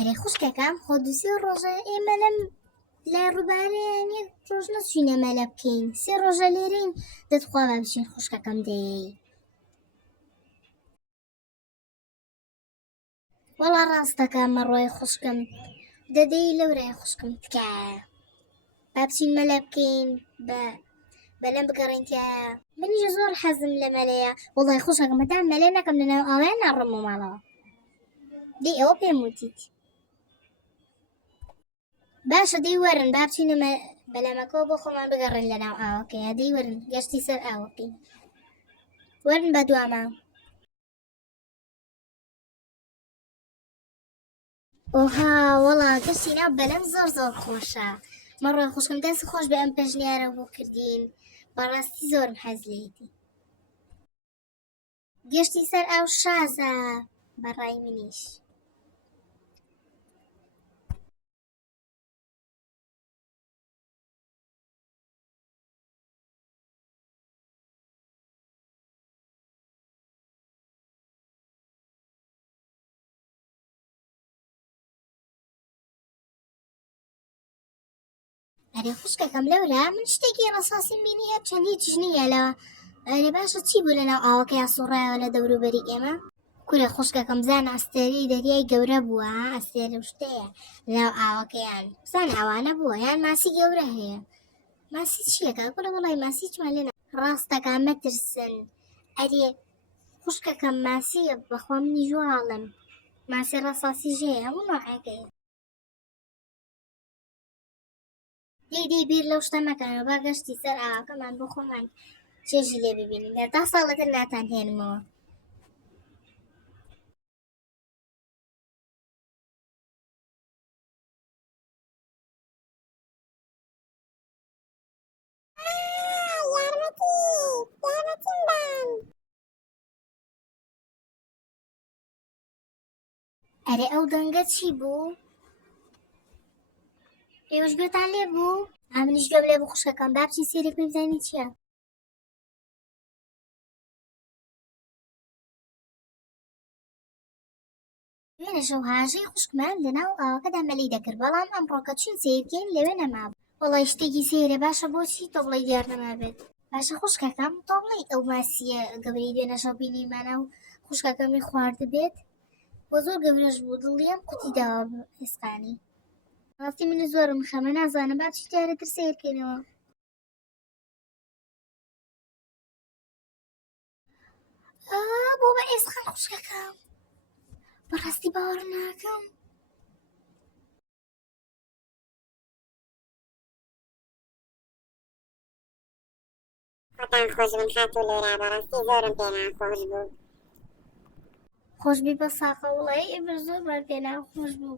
ئەرێ خوشکەکەم خۆ دووسێ ڕۆژە ئێمە لەم لە ڕووبارەیانی ڕۆژ نەچوینە مەلە بکەین، سێ ڕۆژە لێرەین دەتخوا با بچین خوشکەکەم دەیەی. وەڵا ڕاستەکە مەڕۆی خوشکم دەدەی لەورای خوشکم تکایە با بچین مەلە بکەین بەلەم بگەڕێنتیایە. منیژە زۆر حەزم لە مەلەیە، وەڵای خوشکەکەم هەتا مەلە نەکەم لەناو ئاوایان ناڕۆمەوە ماڵەوە. دەی ئەوە پێم وتیت باشە، دەی وەرن با بچینە بەلەمەکەەوە بۆ خۆمان بگەڕێن لەناو ئاوەکەیە. دەی وەرن گەشتی سەر ئاوەکەین، وەرن بە دوامە. ئۆها وەڵا گەشتی ناو بەلەم زۆر زۆر خۆشە. مەڕۆی خوشکم دەست خۆش بە ئەم پێشنیارە بۆ کردین، بەڕاستی زۆرم حەز لێیتی. گەشتی سەر ئاو شازە بەڕای منیش. ئەرێ خوشکەکەم لەورە من شتێکی ڕەساسیم بینی هەر چەند هیچیش نییە لەوە. ئەرێ باشە چی بوو لەناو ئاوەکەیا سوڕایەوە لە دەوروبەری ئێمە؟ کورە خوشکەکەم بزان ئەستێرەی دەریای گەورە بووە، ئەستێرە شتەیە لەناو ئاوەکەیان، بزان ئەوانە بووە یان ماسی گەورە هەیە. ماسی چیەکە؟ کوڕە وەڵی ماسی چمان لێ ڕاستەکە مەترسن. ئەرێ خوشکەکەم ماسیە بەخوا منی ژواڵم، ماسی ڕەساسی ژەیە هەموو نوعەکەی. دەی بیر لەو شتە مەکەنەوە، با گەشتی سەر ئاوەکەمان بۆ خۆمان چێژی لێ ببینین، تا ساڵەتر ناتان هێنمەوە. ئەرێ ئەو دەنگە چی بوو؟ ئێوەش گوێتان لێ بوو؟ منیش گوێم لێ بوو خوشکەکەم، با بچین سێرێک بزانین چییە. دوێنێ شەو هاژەی خوشکمان لەناو ئاوەکەدا مەلەی دەکرد، بەڵام ئەمڕۆکە چین سیرکەین لەوێ نەمابوو. وەڵی شتێکی سێرە، باشە بۆچی تۆ بڵێی دیار نەمابێت؟ باشە خوشکەکەم تۆ بڵێی ئەو ماسیە گەورەی دوێنێ شەو بینیمانە و خوشکەکەمی خواردبێت، بۆ زۆر گەورەش بوو، دڵنیام قوتی داوا ئێسقانی. ڕاستی من زۆرم خەمە، نازانم با بچین جارێتر سیرکەینەوە. بۆ بە ئێسقان خوشکەکەم بەڕاستی باوەڕ ناکەم. خۆتان خۆش بن خاتوو لێرە، بەڕاستی زۆرم پێ ناخۆش بوو. خۆشبی بە ساقە، وڵی ئێمە زۆرمان پێ ناخۆش بوو.